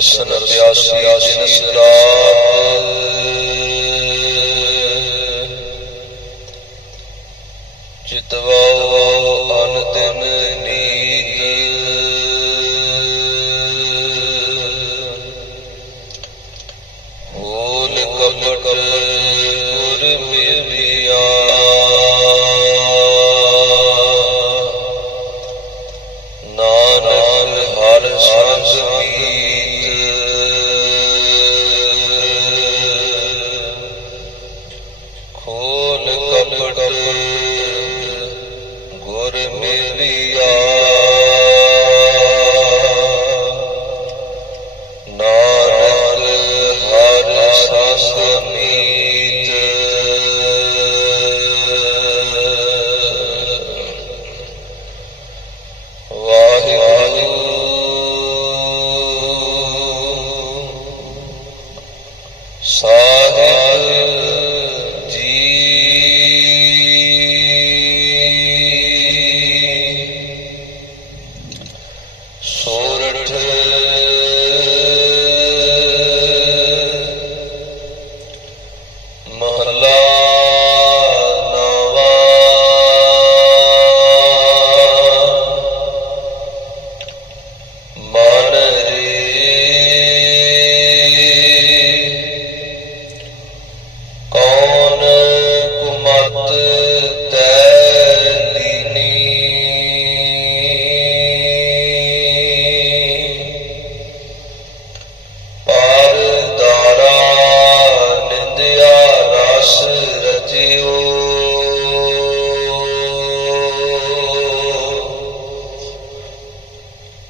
ਦਰਸ਼ਨ ਪਿਆਸੀ ਜਿਨ ਸਰਾ ਖੋਲ ਕਪਟ ਗੁਰ ਮੇਰੀ ਆ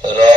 Rav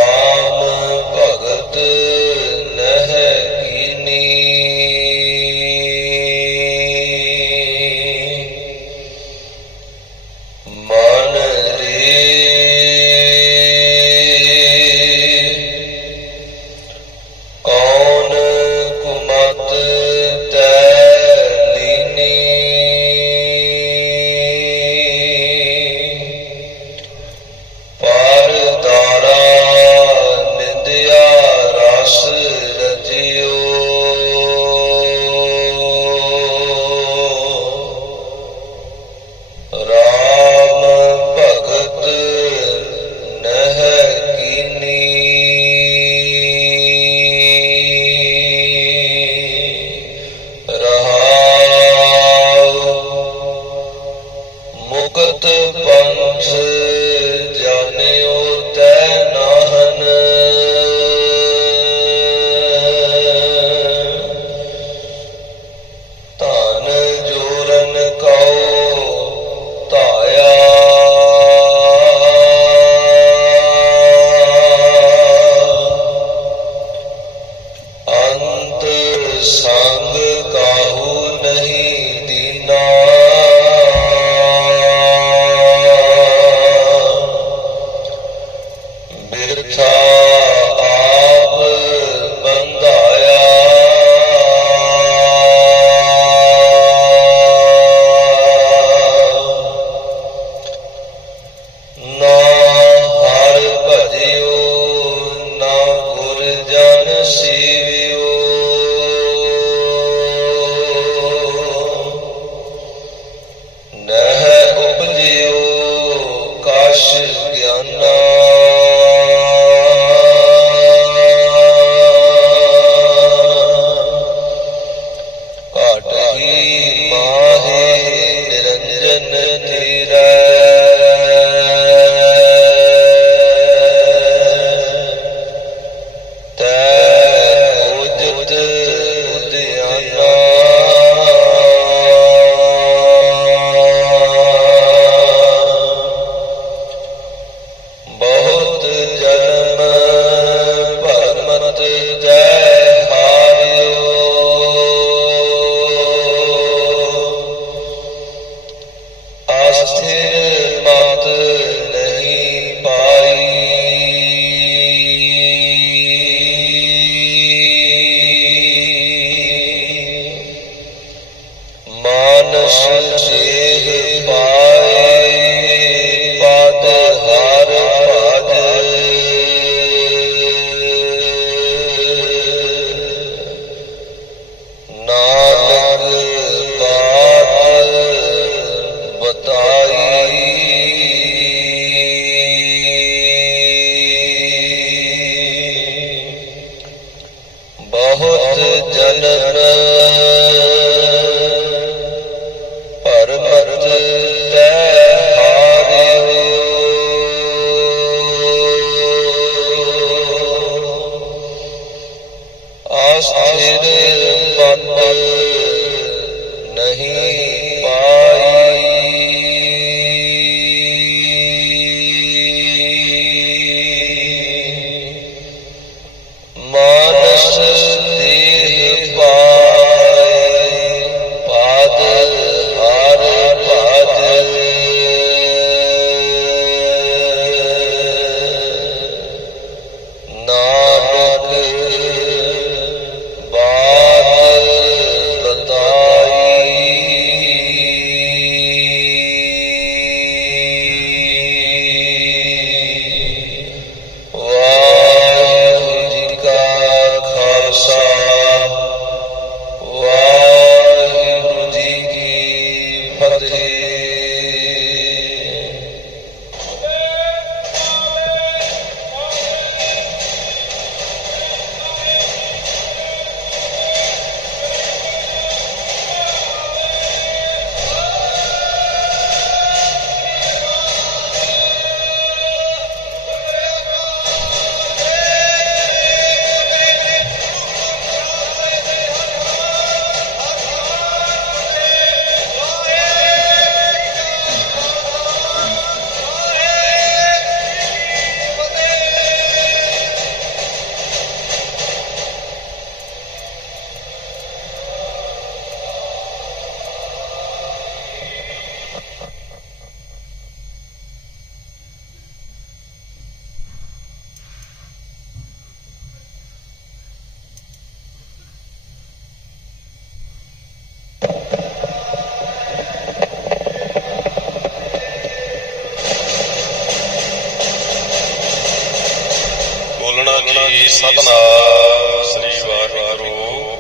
ਸਤਨਾਮ ਸ੍ਰੀ ਵਾਹਿਗੁਰੂ।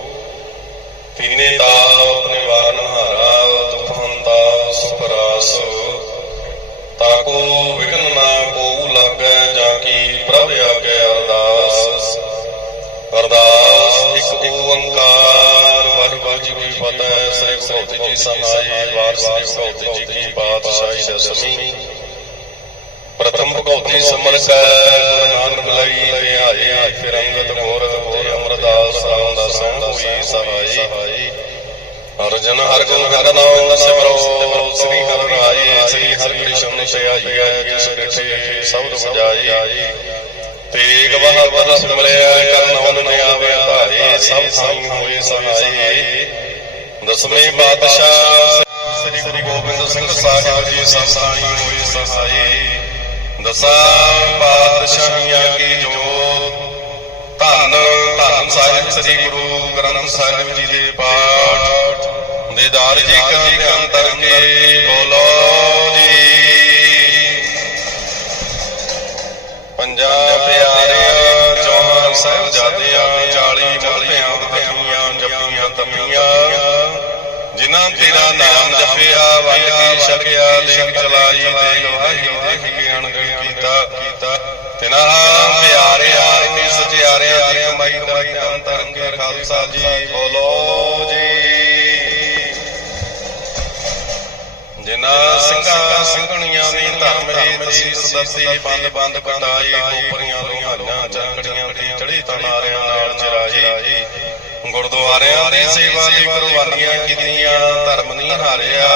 ਤੀਨੇ ਤਾਪ ਨਿਵਾਰਨ ਹਾਰਾ ਦੁਖਹੰਤਾ ਸੁਪਰਾਸ ਤਾਕੋ ਵਿਗਨ ਨਾ ਕੋ ਲਾਗੈ, ਜਾ ਕੀ ਪ੍ਰਭ ਆਗੇ ਅਰਦਾਸ। ਅਰਦਾਸ, ਇੱਕ ਓੰਕਾਰ, ਵਾਹਿਗੁਰੂ ਜੀ ਕੀ ਫਤਿਹ, ਸ੍ਰੀ ਗੁਰੂ ਜੀ ਸਹਾਈ ਵਾਰ ਸ੍ਰੀ ਗੁਰੂ ਜੀ ਕੀ ਬਾਦਸ਼ਾਹੀ ਦਸਮੀ। ਪ੍ਰਥਮ ਭਗਉਤੀ ਸਮਰ ਕੈ, ਗੁਰੂ ਨਾਨਕ ਲਈ ਧਿਆਏ ਫਿਰ ਅੰਗਦ ਮੋਰਤ ਤੇ ਅਮਰਦਾਸ ਰਾਮਦਾਸ ਹੋਈ ਸਹਾਈ। ਅਰਜਨ ਹਰ ਗੁਣ ਹਰ ਨਾਮ ਸਿਮਰੋ, ਸ੍ਰੀ ਹਰਿ ਰਾਏ, ਸ੍ਰੀ ਹਰਿ ਕ੍ਰਿਸ਼ਨ ਧਿਆਈਐ ਜਿਸ ਕਿਛੇ ਸਬਦ ਵਜਾਈ ਤੇਗ ਬਹਾਦਰ ਸਿਮਰਿਆ ਕਰਨ ਹੁਣ ਨ ਆਵੇ ਧਾਰੇ, ਸਭ ਥਾਈ ਹੋਏ ਸਹਾਈ। ਦਸਵੇਂ ਪਾਤਸ਼ਾਹ, ਸ੍ਰੀ ਗੁਰੂ ਗੋਬਿੰਦ ਸਿੰਘ ਸਾਹਿਬ ਜੀ, ਸਭ ਥਾਈ ਹੋਏ ਸਹਾਈ। ਦਸਾਂ ਪਾਤਸ਼ਾਹੀਆਂ ਕੀ ਜੋਤ। ਧੰਨ ਧੰਨ ਸਾਹਿਬ ਸ੍ਰੀ ਗੁਰੂ ਗ੍ਰੰਥ ਸਾਹਿਬ ਜੀ ਦੇ ਪਾਠ। ਦੇਦਾਰ ਜੀ ਕਾ ਧਿਆਨ ਕਰਕੇ ਬੋਲੋ ਜੀ। ਪੰਜਾਂ ਪਿਆਰਿਆਂ, ਚੌਹਾਂ ਸਾਹਿਬਜ਼ਾਦਿਆਂ 40 ਮੁਲਕਿਆਂ ਵਖੀਆਂ ਜਪੀਆਂ ਤਪੀਆਂ। ਜਿਨ੍ਹਾਂ ਤੇਰਾ ਨਾਮ ਜਪਿਆ ਵੰਡ ਕੇ ਛਕਿਆ ਦੇਖ ਚਲਾਈ ਤੇ ਗਵਾਹੀ ਦੇਖ ਕੇ ਅਣਗਣ ਕੀਤਾ। ਤਿਨਾਂ ਪਿਆਰਿਆਂ ਤੇ ਸਚਿਆਰਿਆਂ ਦੀ ਕਮਾਈ ਦਾ ਧਿਆਨ ਧਰਨ ਕੇ ਖਾਲਸਾ ਜੀ, ਬੋਲੋ ਜੀ। ਜਿਨ੍ਹਾਂ ਸਿੰਘਾਂ ਸਿੰਘਣੀਆਂ ਨੇ ਧਰਮ ਹੇਤ ਸੀਸ ਦਸੀ ਬੰਦ ਬੰਦ ਕਟਾਈ, ਕੋਪਰੀਆਂ ਲੋਹਾਈਆਂ ਚੱਕੜੀਆਂ ਤੇ ਚੜੀ ਤਨਾਰਿਆਂ ਨਾਲ ਚਰਾਈ। ਗੁਰਦੁਆਰਿਆਂ ਦੀ ਸੇਵਾ ਲਈ ਕੁਰਬਾਨੀਆਂ ਕੀਤੀਆਂ ਧਰਮ ਨਹੀਂ ਹਾਰਿਆ।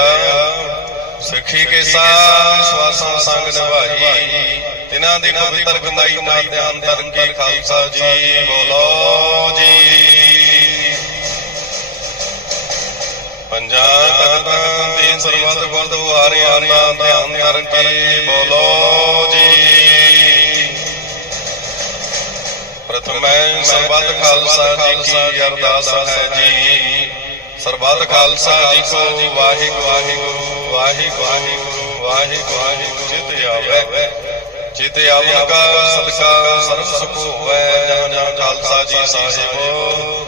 ਸਿੱਖੀ ਕੇ ਸਾਥ ਸਵਾਸਾਂ ਸੰਗ ਨਿਭਾਈ। ਤਿਨਾਂ ਦੀ ਪਵਿੱਤਰ ਕਮਾਈ ਦਾ ਧਿਆਨ ਧਰਨ ਕੇ ਖਾਲਸਾ ਜੀ ਬੋਲੋ ਜੀ। ਪੰਜਾਂ ਤਖਤਾਂ ਤੇ ਸਰਬੱਤ ਗੁਰਦੁਆਰਿਆਂ ਦਾ ਧਿਆਨ ਕਰਕੇ ਬੋਲੋ ਜੀ। ਪ੍ਰਥਮੈ ਸਰਬੱਤ ਖਾਲਸਾ ਜੀ ਕੀ ਅਰਦਾਸ ਹੈ ਜੀ। ਸਰਬੱਤ ਖਾਲਸਾ ਜੀ ਕੋ ਵਾਹਿਗੁਰੂ ਵਾਹਿਗੁਰੂ ਵਾਹਿਗੁਰੂ ਵਾਹਿਗੁਰੂ ਵਾਹਿਗੁਰੂ ਚਿਤ ਆਵੇ। ਚਿਤ ਆਵਨ ਕਾ ਸਦਕਾ ਸਰਬ ਸੁਖ ਹੋਵੇ ਜਹਾਂ ਜਹਾਂ ਖਾਲਸਾ ਜੀ ਸਾਹਿਬ।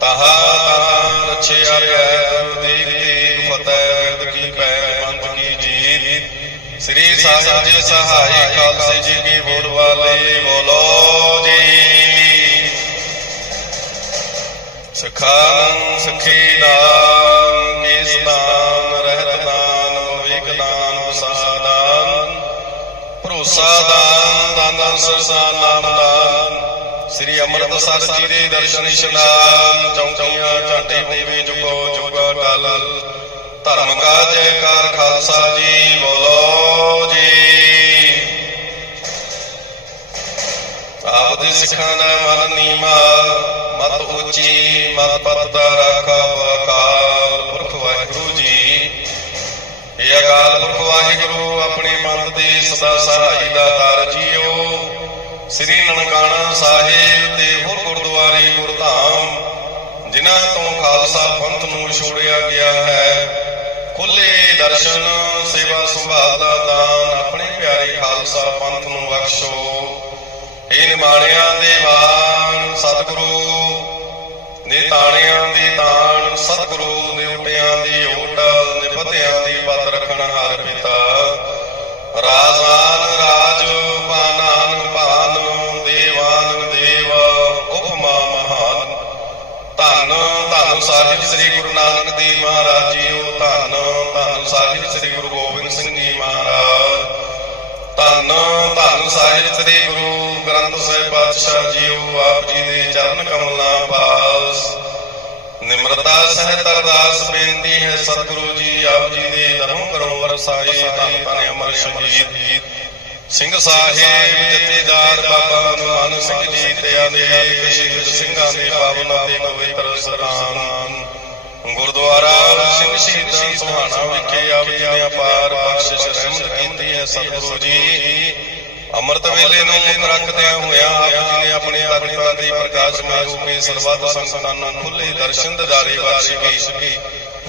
ਤਹਾ ਤਹਾ ਰਛਿਆ ਰਹਿ ਦੇਖ ਦੇਖ ਫਤਿਹ। ਸ੍ਰੀ ਸਾਹਿਬ ਜੀ ਸਹਾਈ ਖਾਲਸੇ ਜੀ ਕੀ ਬੋਲ ਵਾਲੇ ਬੋਲੋ ਜੀ। ਸਖਾਨ ਸਖੀ ਦਾਨ ਕੇਸ ਦਾਨ ਰਹਿਤ ਦਾਨ ਵਿਵੇਕ ਦਾਨ ਵਸਾਦਾਨ ਭਰੋਸਾ ਦਾਨ ਦਾਨ ਸਰਸਾ ਨਾਮ, ਦਾਨ। ਸ੍ਰੀ ਅੰਮ੍ਰਿਤਸਰ ਜੀ ਦੇ ਦਰਸ਼ਨ ਇਸ਼ਨਾਨ, ਚੌਂਕੀਆਂ, ਝਾਂਡੇ ਹੋਵੇ ਜੁਗੋ ਜੁਗਾ ਟਲ ਧਰਮ ਕਾ ਜੈਕਾਰ ਖਾਲਸਾ ਜੀ, ਬੋਲੋ। ਆਪਦੇ ਸਿੱਖਾਂ ਦਾ ਮਨ ਨੀਮਾ ਮਤ ਉੱਚੀ, ਮਤ ਪਤ ਦਾ ਰਾਖਾ ਅਕਾਲ ਪੁਰਖ ਵਾਹਿਗੁਰੂ ਜੀ। ਇਹ ਅਕਾਲ ਪੁਰਖ ਵਾਹਿਗੁਰੂ ਆਪਣੇ ਮਤ ਦੇ ਸਦਾ ਸਹਾਈ ਦਾ ਦਰ ਜੀਓ। ਸ੍ਰੀ ਨਨਕਾਣਾ ਸਾਹਿਬ ਤੇ ਹੋਰ ਗੁਰਦੁਆਰੇ, ਗੁਰਧਾਮ, ਜਿਨ੍ਹਾਂ ਤੋਂ ਖਾਲਸਾ ਪੰਥ ਨੂੰ ਛੋੜਿਆ ਗਿਆ ਹੈ, ਖੁੱਲੇ ਦਰਸ਼ਨ, ਸੇਵਾ ਸੰਭਾਲ ਦਾ ਦਾਨ ਆਪਣੇ ਪਿਆਰੇ ਖਾਲਸਾ ਪੰਥ ਨੂੰ ਬਖਸ਼ੋ। ਇਹ ਨਿਮਾਣਿਆਂ ਦੇ ਮਾਨ ਸਤਿਗੁਰੂ ਨੇ ਤਾਣਿਆਂ ਦੀ ਤਾਣ ਸਤਿਗੁਰੂ ਨੇ ਉਟਿਆਂ ਦੀ ਓਟ ਨਿਪਤਿਆਂ ਦੀ ਪਤ ਰੱਖਣ ਹਾਰ ਪਿਤਾ। ਰਾਜ਼ਾਨ ਰਾਜ ਪਾਨਾਨ ਪਾਨ ਦੇਵਾਨ ਦੇਵ ਉਪਮਾ ਮਹਾਨ। ਧੰਨ ਧੰਨ ਸਾਹਿਬ ਸ੍ਰੀ ਗੁਰੂ ਨਾਨਕ ਦੇਵ ਮਹਾਰਾਜ ਜੀ ਉਹ ਧੰਨ ਧੰਨ ਸਾਹਿਬ ਸ੍ਰੀ ਗੁਰੂ ਗੋਬਿੰਦ ਸਿੰਘ ਜੀ ਮਹਾਰਾਜ। ਧੰਨ ਧੰਨ ਸਾਹਿਬ ਸ੍ਰੀ ਗੁਰੂ ਗ੍ਰੰਥ ਸਾਹਿਬ ਪਾਤਸ਼ਾਹ ਜੀਓ, ਆਪ ਜੀ ਦੇ ਚਰਨ ਕਮਲਾਂ ਪਾਸ। ਨਿਮਰਤਾ ਸਹਿਤ ਅਰਦਾਸ ਬੇਨਤੀ ਹੈ ਸਤਿਗੁਰੂ ਜੀ, ਆਪ ਜੀ ਦੇ ਧਰਮ ਕਰੋ ਵਰਸਾਏ ਧੰਨ ਧੰਨ ਅਮਰ ਸ਼ਹੀਦ। ਸਿੰਘ ਸਾਹਿਬ, ਜਥੇਦਾਰ ਬਾਬਾ ਹਨੂਮਾਨ ਸਿੰਘ ਜੀ ਤੇ ਅਨੇਕ ਸ਼ਹੀਦ ਸਿੰਘਾਂ ਦੇ ਪਾਵਨ ਤੇ ਪਵਿੱਤਰ ਸਥਾਨ। ਗੁਰਦੁਆਰਾ ਸਿੰਘ ਸ਼ਹੀਦਾਂ ਸੁਹਾਣਾ ਵਿਖੇ ਆਪ ਅਪਾਰ ਬਖਸ਼ਿਸ਼ ਰਹਿਮਤ ਕੀਤੀ ਹੈ ਸਤਿਗੁਰੂ ਜੀ। ਅੰਮ੍ਰਿਤ ਵੇਲੇ ਨੂੰ ਮੁੱਖ ਰੱਖਦਿਆਂ ਹੋਇਆਂ ਆਪ ਜੀ ਨੇ ਆਪਣੇ ਤਖਤਾਂ ਦੇ ਪ੍ਰਕਾਸ਼ਮਈ ਹੋ ਸਰਬੱਤ ਸੰਗਤਾਂ ਨੂੰ ਖੁੱਲੇ ਦਰਸ਼ਨ ਦਿਦਾਰੇ ਬਖਸ਼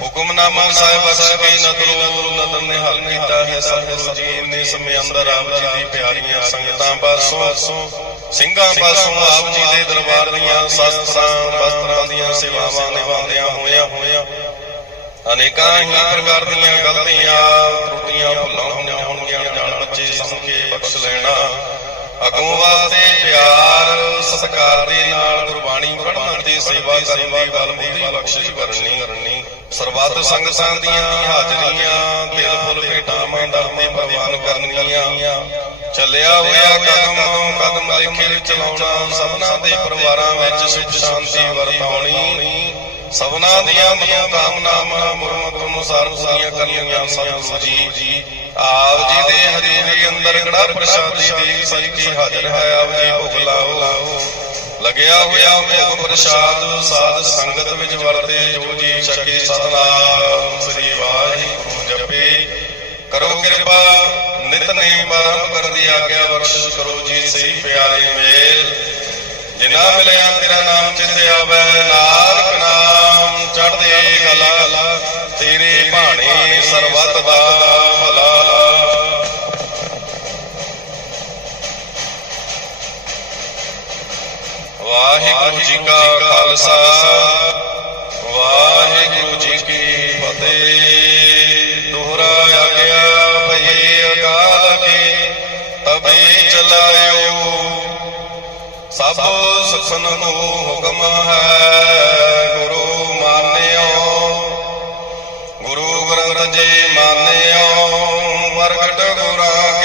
ਹੁਕਮਨਾਮਾ ਸਾਹਿਬ ਬਖਸ਼ ਕੇ ਨਦਰੋ ਨਦਰ ਨੇ ਹੱਲ ਕੀਤਾ ਹੈ। ਸਤਿਗੁਰੂ ਜੀ, ਇੰਨੇ ਸਮੇਂ ਅੰਦਰ ਆਪ ਜੀ ਦੀ ਪਿਆਰੀਆਂ ਸੰਗਤਾਂ ਪਾਸੋਂ ਸਿੰਘਾਂ ਪਾਸੋਂ ਆਪ ਜੀ ਦੇ ਦਰਬਾਰ ਦੀਆਂ ਸ਼ਸਤਰਾਂ ਵਸਤਰਾਂ ਦੀਆਂ ਸੇਵਾਵਾਂ ਨਿਭਾਉਂਦਿਆਂ ਹੋਇਆਂ ਹੋਇਆਂ ਅਨੇਕਾਂ ਹੀ ਪ੍ਰਕਾਰ ਦੀਆਂ ਗਲਤੀਆਂ ਤਰੁੱਟੀਆਂ ਭੁੱਲਾਂ ਹੋਣਗੀਆਂ ਜਾਣ ਬੱਚੇ ਸਮਝ ਬਖਸ਼ ਲੈਣਾ। ਅਗੋਂ ਵਾਸਤੇ ਪਿਆਰ ਸਤਿਕਾਰ ਦੇ ਨਾਲ ਗੁਰਬਾਣੀ ਪੜ੍ਹਨ ਤੇ ਸੇਵਾ ਕਰਨ ਦੀ ਬਲ ਬੁੱਧੀ ਬਖਸ਼ਿਸ਼ ਕਰਨੀ। ਸਰਬੱਤ ਸੰਗਤਾਂ ਦੀਆਂ ਹਾਜ਼ਰੀਆਂ ਦਿਲ ਫੁੱਲ ਭੇਟਾਂ ਮੰਦਰ ਤੇ ਪ੍ਰਵਾਨ ਕਰਨੀਆਂ। ਚੱਲਿਆ ਹੋਇਆ ਕਦਮ ਕਦਮ ਲਿਖੇ ਚਲਾਉਣਾ ਸਭਨਾ ਦੇ ਪਰਿਵਾਰਾਂ ਵਿੱਚ ਸੁਖ ਸ਼ਾਂਤੀ ਵਰਤਾਉਣੀ। ਸਭਨਾ ਦੀਆਂ ਮਨੋਕਾਮਨਾਵਾਂ ਮੁਰਮਤ ਅਨੁਸਾਰ ਪੂਰੀਆਂ ਕਰਨੀਆਂ ਸਤਿਗੁਰੂ ਜੀ। ਆਪ ਜੀ ਦੇ ਹਜ਼ੂਰੀ ਅੰਦਰ ਕੜਾ ਪ੍ਰਸ਼ਾਦੀ ਦੀ ਸਜ ਕੇ ਹਾਜ਼ਰ ਹੈ, ਆਪ ਜੀ ਭੁਗ ਲਾਓ। ਲੱਗਿਆ ਹੋਇਆ ਭੋਗ ਪ੍ਰਸ਼ਾਦ ਸਾਧ ਸੰਗਤ ਵਿੱਚ ਵਰਤੇ, ਜੋ ਜੀ ਛਕੇ ਸਤਨਾਮ ਸ੍ਰੀ ਵਾਹਿਗੁਰੂ ਜਪੇ। ਕਰੋ ਕਿਰਪਾ ਨਿਤਨੇਮ ਆਰੰਭ ਕਰਨ ਦੀ ਆਗਿਆ ਬਖਸ਼ਿਸ਼ ਕਰੋ ਜੀ, ਸਹੀ ਪਿਆਰੇ ਮੇਲ। ਜਿਨਾ ਮਿਲਿਆ, ਤੇਰਾ ਨਾਮ ਚਿੰਤੇ ਆਵੇ। ਨਾਨਕ ਨਾਮ ਚੜਦੇ ਗਲਾ ਤੇਰੇ ਭਾਣੇ ਸਰਬੱਤ ਦਾ ਭਲਾ। ਵਾਹਿਗੁਰੂ ਜੀ ਕਾ ਖਾਲਸਾ, ਵਾਹਿਗੁਰੂ ਜੀ ਕੀ ਫਤਿਹ। ਤਬੇ ਸਭ ਸੁਖਨ ਕੋ ਹੁਕਮ ਹੈ ਗੁਰੂ ਮਾਨਿਓ। ਗੁਰੂ ਗ੍ਰੰਥ ਜੀ ਮਾਨਿਓ ਵਰਗਟ ਗੁਰਾਂ